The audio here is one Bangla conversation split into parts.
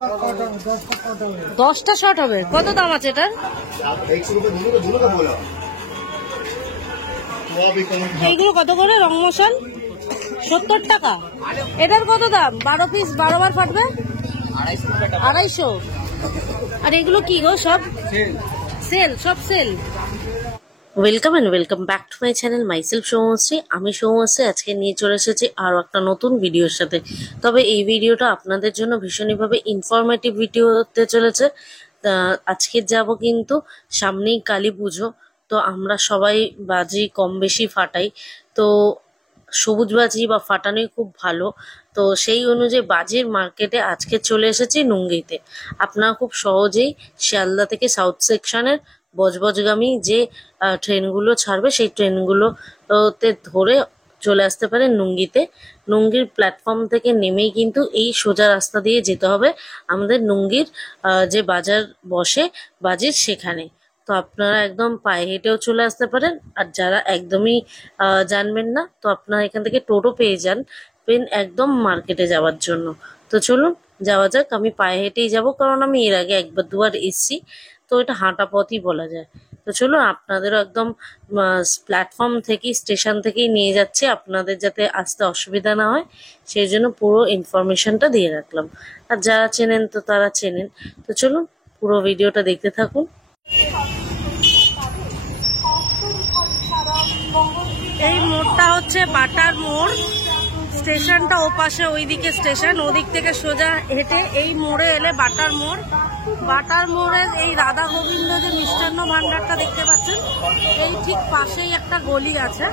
10টা শর্ট হবে। কত দাম আছে এটার? এইগুলো কত করে? রং মশাল 70 টাকা। এটার কত দাম? 12 পিস 12 বার ফাটবে 250। আর এগুলো কি গো? সব সেল, সব সেল। Welcome and welcome back to my channel, myself Soumashree. আমি সৌমশ্রী আজকে নিয়ে চলে এসেছি আরও একটা নতুন ভিডিওর সাথে। তবে এই ভিডিওটা আপনাদের জন্য ভীষণভাবে ইনফরমেটিভ ভিডিও হতে চলেছে। আজকে যাব কিন্তু সামনেই কালী পুজো, তো আমরা সবাই বাজি কম বেশি ফাটাই। তো সবুজ বাজি বা ফাটানোই খুব ভালো। তো সেই অনুযায়ী বাজির মার্কেটে আজকে চলে এসেছি নুঙ্গিতে। আপনারা খুব সহজেই শিয়ালদা থেকে সাউথ সেকশনের বজবজগামী যে ট্রেনগুলো ছাড়বে সেই ট্রেনগুলোতে ধরে চলে আসতে পারেন নুঙ্গিতে। নুঙ্গির প্ল্যাটফর্ম থেকে নেমেই কিন্তু এই সোজা রাস্তা দিয়ে যেতে হবে আমাদের নুঙ্গির যে বাজার বসে বাজির সেখানে। তো আপনারা একদম পায়ে হেঁটেও চলে আসতে পারেন, আর যারা একদমই জানবেন না তো আপনারা এখান থেকে টোটো পেয়ে যান একদম মার্কেটে যাওয়ার জন্য। তো চলুন যাওয়া যাক। আমি পায়ে হেঁটেই যাব, কারণ আমি এর আগে একবার দুবার এসছি, তো এটা হাঁটা পথই বলা যায়। তো চলুন আপনাদেরও একদম প্ল্যাটফর্ম থেকেই স্টেশন থেকেই নিয়ে যাচ্ছে, আপনাদের যাতে আসতে অসুবিধা না হয় সেই জন্য পুরো ইনফরমেশনটা দিয়ে রাখলাম। আর যারা চেনেন তো তারা চেনেন। তো চলুন পুরো ভিডিওটা দেখতে থাকুন। এই মোড়টা হচ্ছে বাটার মোড়। স্টেশনটা ওপাশে, ওইদিকে স্টেশন, ওদিক থেকে সোজা হেঁটে এই মোড়ে এলে বাটার মোড়। বাটার মোড়ের এই রাধা গোবিন্দ যে মিষ্টান্ন ভান্ডারটা দেখতে পাচ্ছেন, এই ঠিক পাশেই একটা গলি আছে।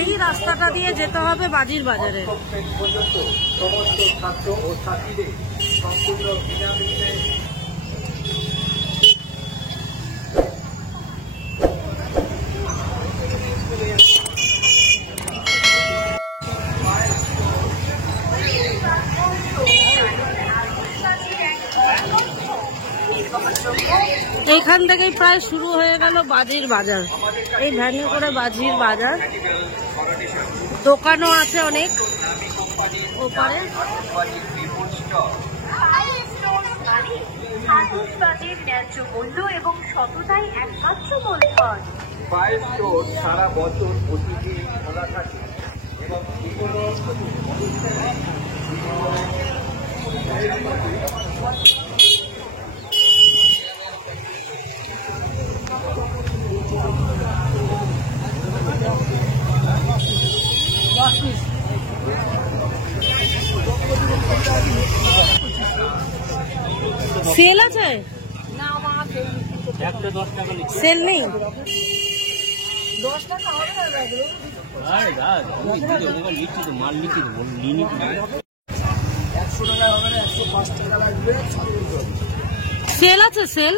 এই রাস্তাটা দিয়ে যেতে হবে বাজির বাজারে। এইখান থেকেই প্রায় শুরু হয়ে গেল বাজির বাজার। এই ভ্যানে করে বাজির বাজার, দোকানও আছে অনেক ওপারে। এবং সততাই একমাত্র মূলধন। সারা বছর প্রতিদিন খোলা থাকে এবং সেল আছে? সেল নেই। 10 টাকা হবে সেল আছে? সেল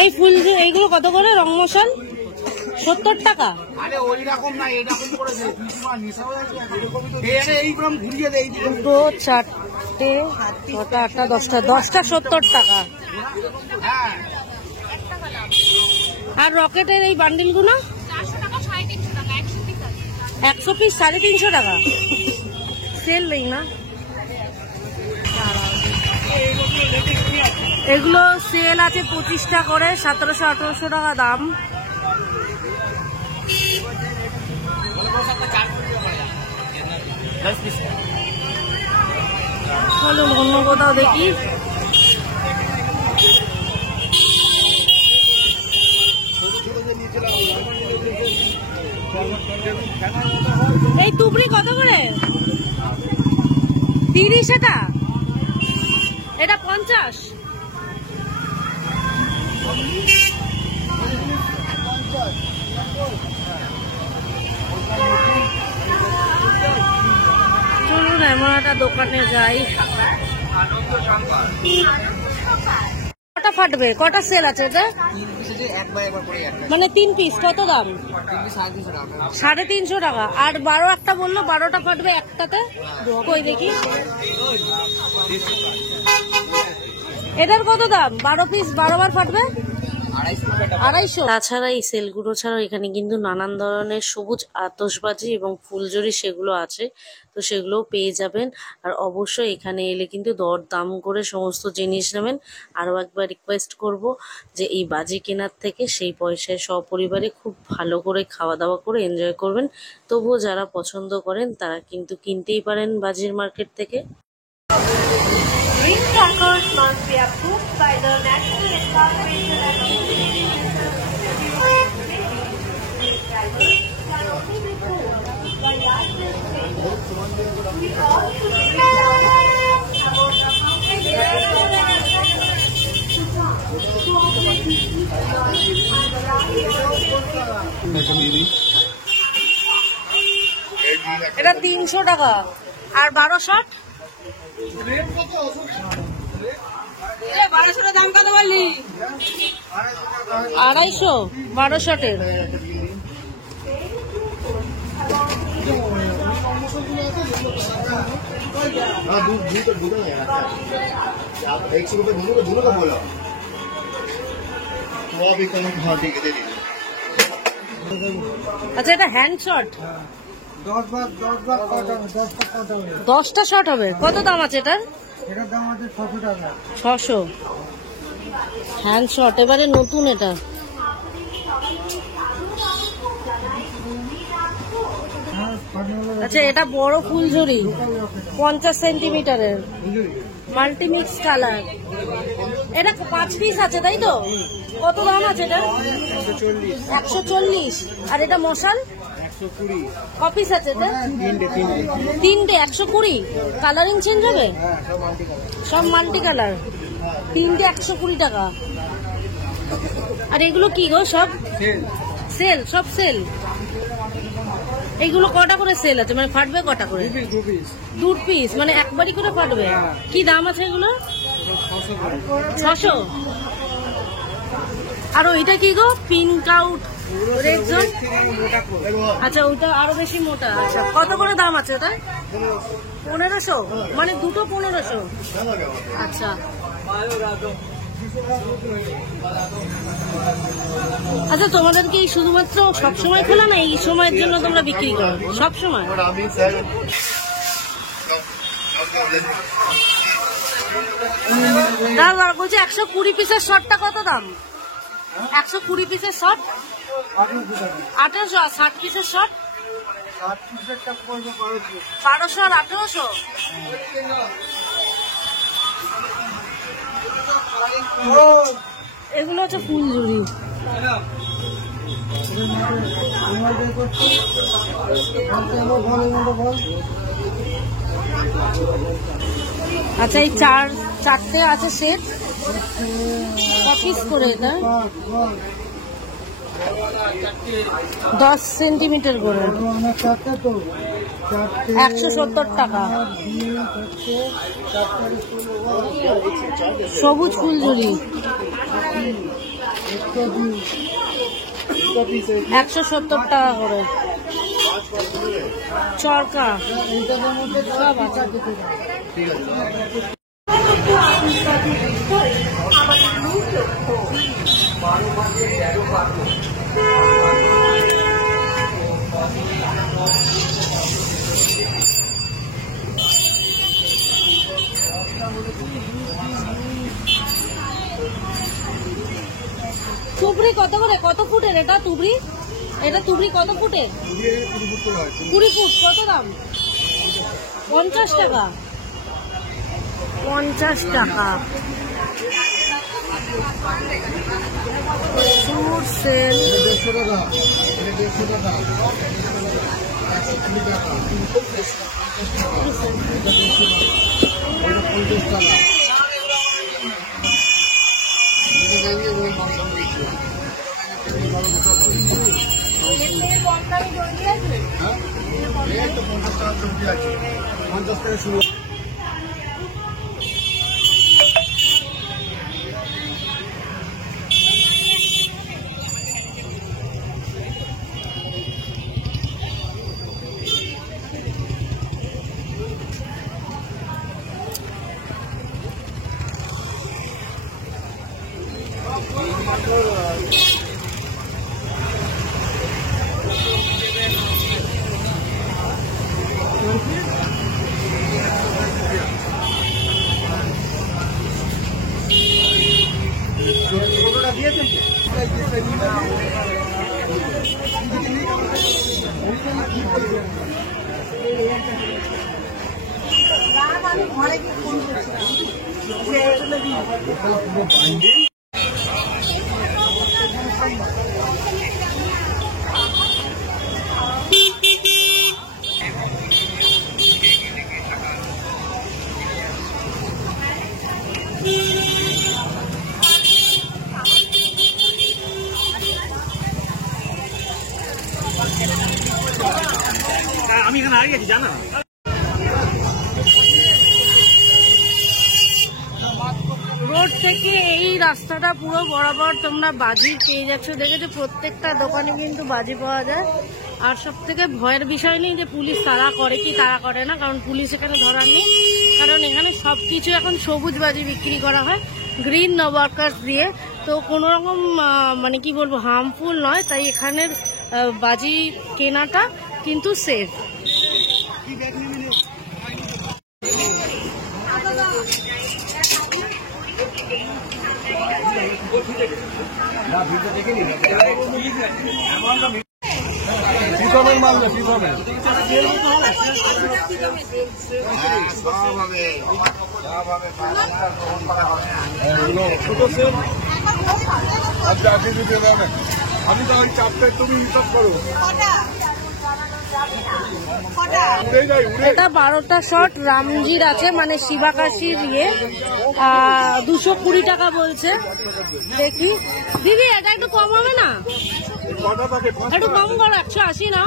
এই ফুল এইগুলো কত করে? রং মশাল 70 টাকা। দুটো, চারটে, ছটা, আটটা, 10টা 70 টাকা। আর রকেটের এই বান্ডিলগুলো 100 পিস 350 টাকা। সেল নেই না? এগুলো সেল আছে 25টা করে, 1700-1800 টাকা দাম। চলুন অন্য কোথাও দেখি। এই তুবড়ি কত করে? 30। এটা 50। চলুন এমন একটা দোকানে যাই। কটা ফাটবে? কটা সেল আছে এটা? মানে 3 পিস। কত দাম? 350 টাকা। আর 12 একটা বললো, 12টা ফাটবে একটাতে। কই দেখি এটার কত দাম? 12 পিস 12 বার ফাটবে 250। তাছাড়া এই সেলগুলো ছাড়াও এখানে কিন্তু নানান ধরনের সবুজ আতশবাজি এবং ফুলঝুরি সেগুলো আছে, তো সেগুলোও পেয়ে যাবেন। আর অবশ্যই এখানে এলে কিন্তু দর দাম করে সমস্ত জিনিস নেবেন। আরও একবার রিকোয়েস্ট করব যে এই বাজি কেনার থেকে সেই পয়সায় সপরিবারে খুব ভালো করে খাওয়া দাওয়া করে এনজয় করবেন। তবুও যারা পছন্দ করেন তারা কিন্তু কিনতেই পারেন বাজির মার্কেট থেকে। Green crackers must be approved by the National Environmental and can only be sold by licensed traders. We all should be about এটা 300 টাকা আর 1260। 1200 দাম কত বললি? 250 1200-এর। আচ্ছা এটা হ্যান্ড শট, 10টা শট হবে। কত দাম আছে এটার? এটার দাম আছে 600 টাকা। 600 হ্যান্ড শট, এবারে নতুন এটা। আচ্ছা এটা বড় ফুলঝুরি 50 সেন্টিমিটারের মাল্টিমিক্স কালার, এটা 5 পিস আছে তাই তো? কত দাম আছে এটা? 140। আর এটা মশাল 120। ক পিস আছে এটা? 3টে 120। কালারিং চেঞ্জ হবে? সব মাল্টি কালার। 3টে 120 টাকা। আর এগুলো কি গো? সব সেল, সব সেল। এইগুলো কটা করে সেল আছে, মানে ফাটবে কটা করে? 2 পিস, মানে একবারই করে ফাটবে। কি দাম আছে এগুলো? 600। আর ওইটা কি গো? Pink out red zone. আচ্ছা ওইটা আরো বেশি মোটা। আচ্ছা কত করে দাম আছে ওটা? 1500, মানে দুটো 1500। আচ্ছা আচ্ছা তোমাদের কি শুধুমাত্র সবসময় খোলা না এই সময়ের জন্য তোমরা বিক্রি করো? সবসময়? দাদা বলছি 120 পিসের শটটা কত দাম? 120 পিসের শট 1800। আর 60 পিসের শট 1200 আর 1800। এগুলো হচ্ছে ফুলঝুরি। আচ্ছা এই চারটে আছে সেট, পিস করে এটা 10 সেন্টিমিটার করে 170 টাকা। সবুজ ফুলঝুরি 170 টাকা করে। চরকা সব আছে। তুবড়ি কত করে? কত ফুটের এটা তুবড়ি? এটা তুবড়ি কত ফুটের? 20 ফুট। কত দাম? 50 টাকা। 50 টাকা। প্রচুর সেল। 150 টাকা। 150 টাকা। 120 টাকা। 50 টাকা। হ্যাঁ 50 টাকা সবজি আছে। 50 টাকা শুরু। ছোটটা দিয়েছেন ঘরে গিয়ে ফোন করছিলাম। আমি এখানে আগে গেছি জানা রোড থেকে এই রাস্তাটা পুরো বরাবর তোমরা বাজি পেয়ে যাচ্ছ, দেখেছো প্রত্যেকটা দোকানে কিন্তু বাজি পাওয়া যায়। আর সব থেকে ভয়ের বিষয় নেই যে পুলিশ তাড়া করে কি তাড়া করে না, কারণ পুলিশ এখানে ধরার নেই, কারণ এখানে সবকিছু এখন সবুজ বাজি বিক্রি করা হয় গ্রিন ওয়ার্কার্স দিয়ে। তো কোনো রকম মানে কি বলবো হার্মফুল নয়, তাই এখানের বাজি কেনাটা কিন্তু সেফ। মাল শিবমের আচ্ছা আপনি দিতে পারবেন, আমি তো ওই চাপটা তুমি হিসাব করো। এটা 12টা শট রামজির আছে, মানে শিবাকাশির ইয়ে 220 টাকা বলছে। দেখি দিদি এটা একটু কম হবে না, একটু কম করো 180 না।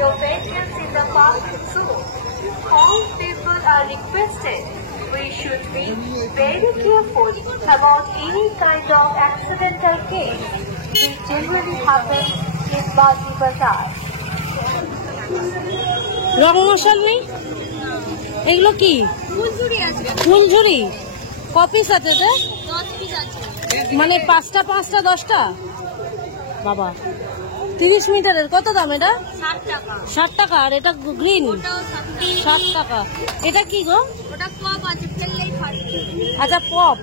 Your vehicles in the parking zone. All people are requested. We should be very careful about any kind of accidental case which generally happens in Bazi Bazaar. রং মশাল নেই, এগুলো কি ফুলঝুরি আছে, ফুলঝুরি কপিস আছে তো, 10 পিস আছে, মানে 5টা 5টা 10টা। বাবা 30 মিটারের কত দাম এটা? 60 টাকা। 60 টাকা। আর এটা গ্রিন ওটাও 60 টাকা। 60 টাকা। এটা কি গো? ওটা পপ আছে, ফেললেই ফাটবে। আচ্ছা পপ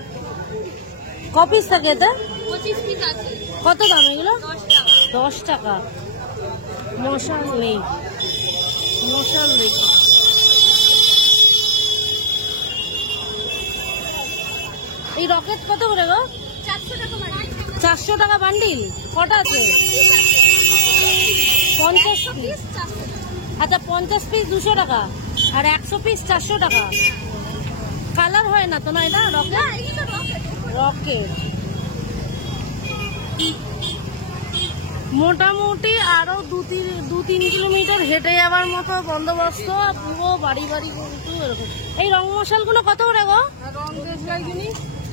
কপিস থাকে এতে? 25 পিস আছে। কত দাম এগুলো? 10 টাকা। 10 টাকা। মশাল নেই, মশাল নেই। এই রকেট কত করে গো? 400 টাকা মানে। 400 টাকা বান্ডিল। কটা আছে? 50 পিস। আচ্ছা 50 পিস 200 টাকা, আর 100 পিস 400 টাকা। কালার হয় না তো না এটা রকেট? রকেট মোটামুটি আরো 2-3 কিলোমিটার হেঁটে যাওয়ার মতো বন্দোবস্ত, পুরো বাড়ি বাড়ি কিন্তু এরকম। এই রং মশাল গুলো কত করে গো?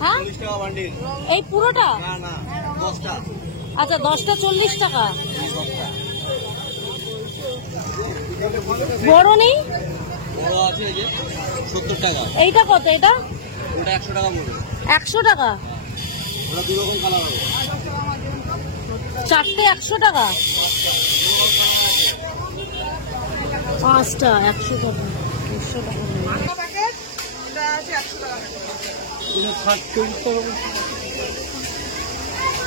হ্যাঁ এই পুরোটা? আচ্ছা 10টা 40 টাকা। বড় নেই? 70 টাকা। এইটা কত? এটা 100 টাকা পড়বে। 100 টাকা। ওটা দুই রকম কালার হবে। 4টে 100 টাকা, 5টা 100 টাকা। 100 টাকা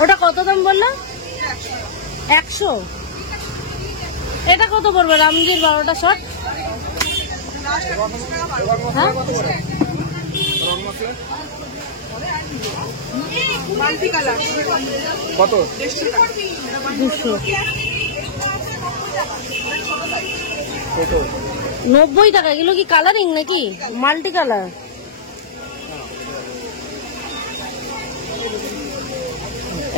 ওটা কত দাম বললো? 100। এটা কত পড়বে রামজির 12টা শট? হ্যাঁ কত? 200। 90 টাকা। এগুলো কি কালারিং নাকি মাল্টি কালার?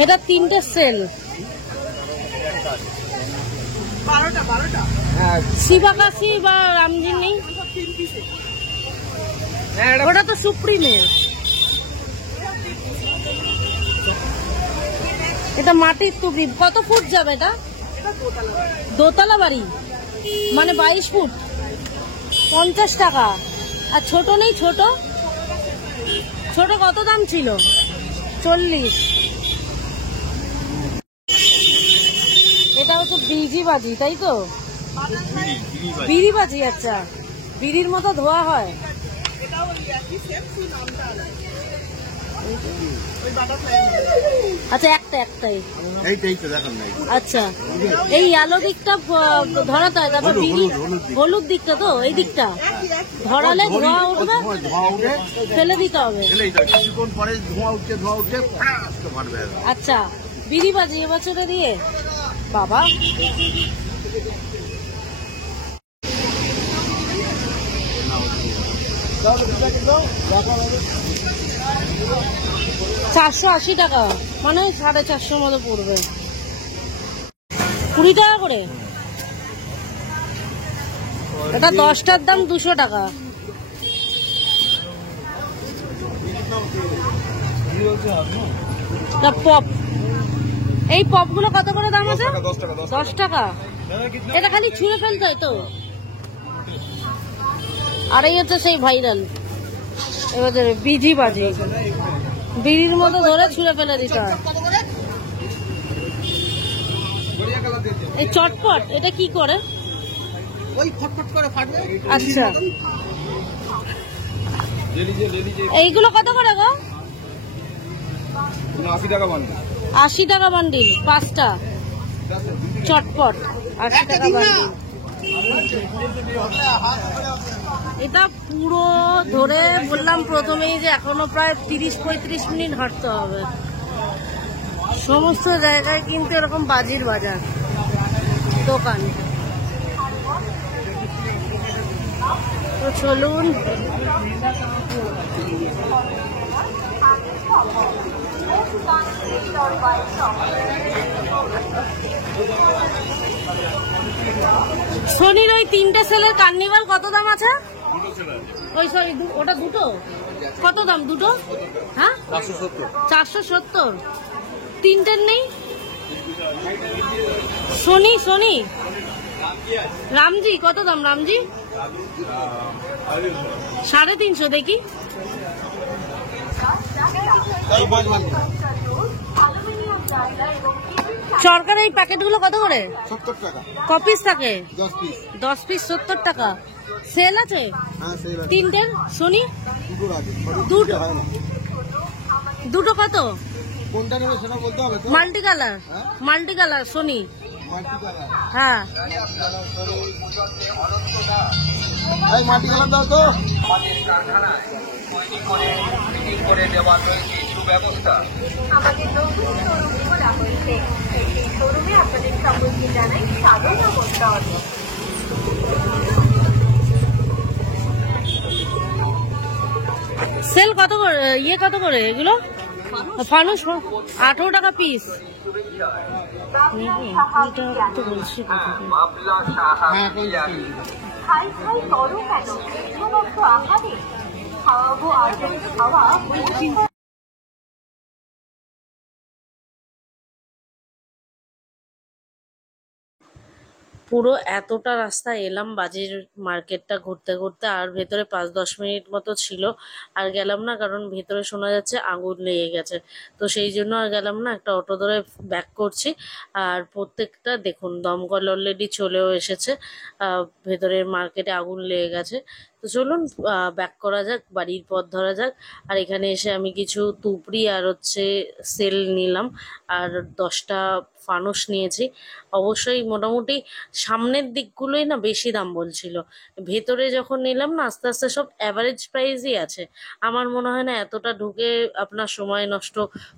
এটা 3টে সেল। 12টা। হ্যাঁ শিবাকাশি বা রামজির নেই? ওটা তো সুপ্রিমের। এটা মাটির টুপি। কত ফুট যাবে এটা? দোতলা বাড়ি, মানে 22 ফুট। 50 টাকা। আর ছোট নেই? ছোট ছোট কত দাম ছিল? 40। এটা এটা হচ্ছে বিজি বাজি, তাই তো? বিড়ি বাজি। আচ্ছা, বিড়ির মতো ধোয়া হয়। আচ্ছা, একটাই। আচ্ছা, এই আলো দিকটা ধরাতে হয়, তারপর বিড়ি হলুদ দিকটা, তো এই দিকটা ধরালে ধোঁয়া উঠবে, ফেলে দিতে হবে। আচ্ছা, বিড়ি বাজি এবছরে দিয়ে বাবা। $480 টাকা, মানে 450 মতো পড়বে। 20 টাকা করে। এটা 10টার দাম 200 টাকা। পপ, এই পপ গুলো কত করে দাম আছে? 10 টাকা। এটা খালি ছুঁড়ে ফেলতে হয় তো। আর এই হচ্ছে সেই ভাইরাল এবার বিজি বাজি, বিড়ির মতো ধরে ছুঁড়ে ফেলে দিতে হয়। এই চটপট, এটা কি করে? আচ্ছা, এইগুলো কত করে গো? 80 টাকা বান্ডিল। 80 টাকা বান্ডিল, 5টা চটপট 80 টাকা বান্ডিল। এটা পুরো ধরে বললাম প্রথমেই যে এখনো প্রায় 30-35 মিনিট হাঁটতে হবে। সমস্ত জায়গায় কিন্তু এরকম বাজির বাজার দোকান। তো চলুন, শনির ওই 3টে সেলের কার্নিভাল কত দাম আছে? ওই সরি, ওটা দুটো কত দাম? দুটো হ্যাঁ 470। 3টের নেই? শনি রামজি কত দাম? রামজি 350। দেখি সরকার এই প্যাকেটগুলো কত করে? 70 টাকা। কপিস থাকে 10 পিস। 70 টাকা। সেল আছে? 3টের শনি দুটো কত? কোনটা নেবে সেটা বলতে হবে তো। মাল্টি কালার শনি। হ্যাঁ, এই মাটি কালার দাও তো। আমাদের নতুন শোরুম খোলা হয়েছে। এই শোরুমে আপনাদের সকলকে জানাই স্বাগত আমন্ত্রণ। সেল কত করে? কত করে এগুলো? ফানুস 18 টাকা পিস। বলছি খাই করো কেন? সমস্ত আহারে খাওয়াবো আর খাওয়া পুরো এতটা রাস্তা এলাম বাজির মার্কেটটা ঘুরতে ঘুরতে, আর ভেতরে 5-10 মিনিট মতো ছিল, আর গেলাম না, কারণ ভেতরে শোনা যাচ্ছে আগুন লেগে গেছে। তো সেই জন্য আর গেলাম না, একটা অটো ধরে ব্যাক করছি। আর প্রত্যেকটা দেখুন, দমকল অলরেডি চলেও এসেছে, ভেতরের মার্কেটে আগুন লেগে গেছে। তো চলুন ব্যাক করা যাক, বাড়ির পথ ধরা যাক। আর এখানে এসে আমি কিছু তুবড়ি আর হচ্ছে সেল নিলাম, আর 10টা ফানুস নিয়েছি। অবশ্যই মোটামুটি সামনের দিকগুলোই না বেশি দাম বলছিল, ভেতরে যখন নিলাম না আস্তে আস্তে সব অ্যাভারেজ প্রাইসই আছে। আমার মনে হয় না এতটা ঢুকে আপনার সময় নষ্ট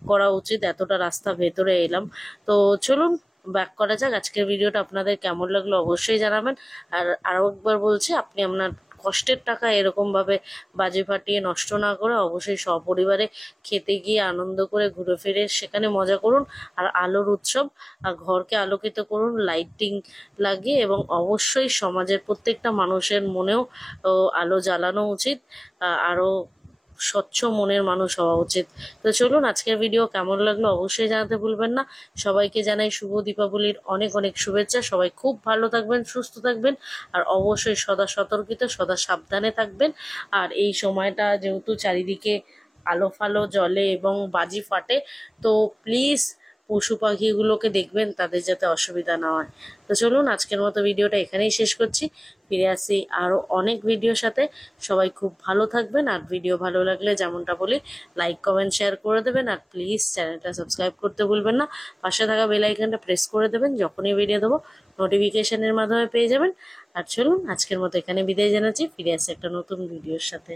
করা উচিত, এতটা রাস্তা ভেতরে এলাম। তো চলুন ব্যাক করা যাক। আজকের ভিডিওটা আপনাদের কেমন লাগলো অবশ্যই জানাবেন। আর আরও একবার বলছি, আপনি আপনার কষ্টের টাকা এরকমভাবে বাজি ফাটিয়ে নষ্ট না করে অবশ্যই সপরিবারে খেতে গিয়ে আনন্দ করে ঘুরে ফিরে সেখানে মজা করুন। আর আলোর উৎসব, ঘরকে আলোকিত করুন লাইটিং লাগিয়ে, এবং অবশ্যই সমাজের প্রত্যেকটা মানুষের মনেও আলো জ্বালানো উচিত, আরও স্বচ্ছ মনের মানুষ হওয়া উচিত। তো চলুন, আজকের ভিডিও কেমন লাগলো অবশ্যই জানাতে ভুলবেন না। সবাইকে জানাই শুভ দীপাবলির অনেক অনেক শুভেচ্ছা। সবাই খুব ভালো থাকবেন, সুস্থ থাকবেন, আর অবশ্যই সদা সতর্কিত, সদা সাবধানে থাকবেন। আর এই সময়টা যেহেতু চারিদিকে আলো ফালো জ্বলে এবং বাজি ফাটে, তো প্লিজ পশু পাখিগুলোকে দেখবেন, তাদের যাতে অসুবিধা না হয়। তো চলুন আজকের মতো ভিডিওটা এখানেই শেষ করছি। ফিরে আসি আরও অনেক ভিডিওর সাথে। সবাই খুব ভালো থাকবেন, আর ভিডিও ভালো লাগলে যেমনটা বলি লাইক কমেন্ট শেয়ার করে দেবেন, আর প্লিজ চ্যানেলটা সাবস্ক্রাইব করতে ভুলবেন না। পাশে থাকা বেল আইকনটা প্রেস করে দেবেন, যখনই ভিডিও দেবো নোটিফিকেশনের মাধ্যমে পেয়ে যাবেন। আর চলুন আজকের মতো এখানে বিদায় জানাচ্ছি, ফিরে আসি একটা নতুন ভিডিওর সাথে।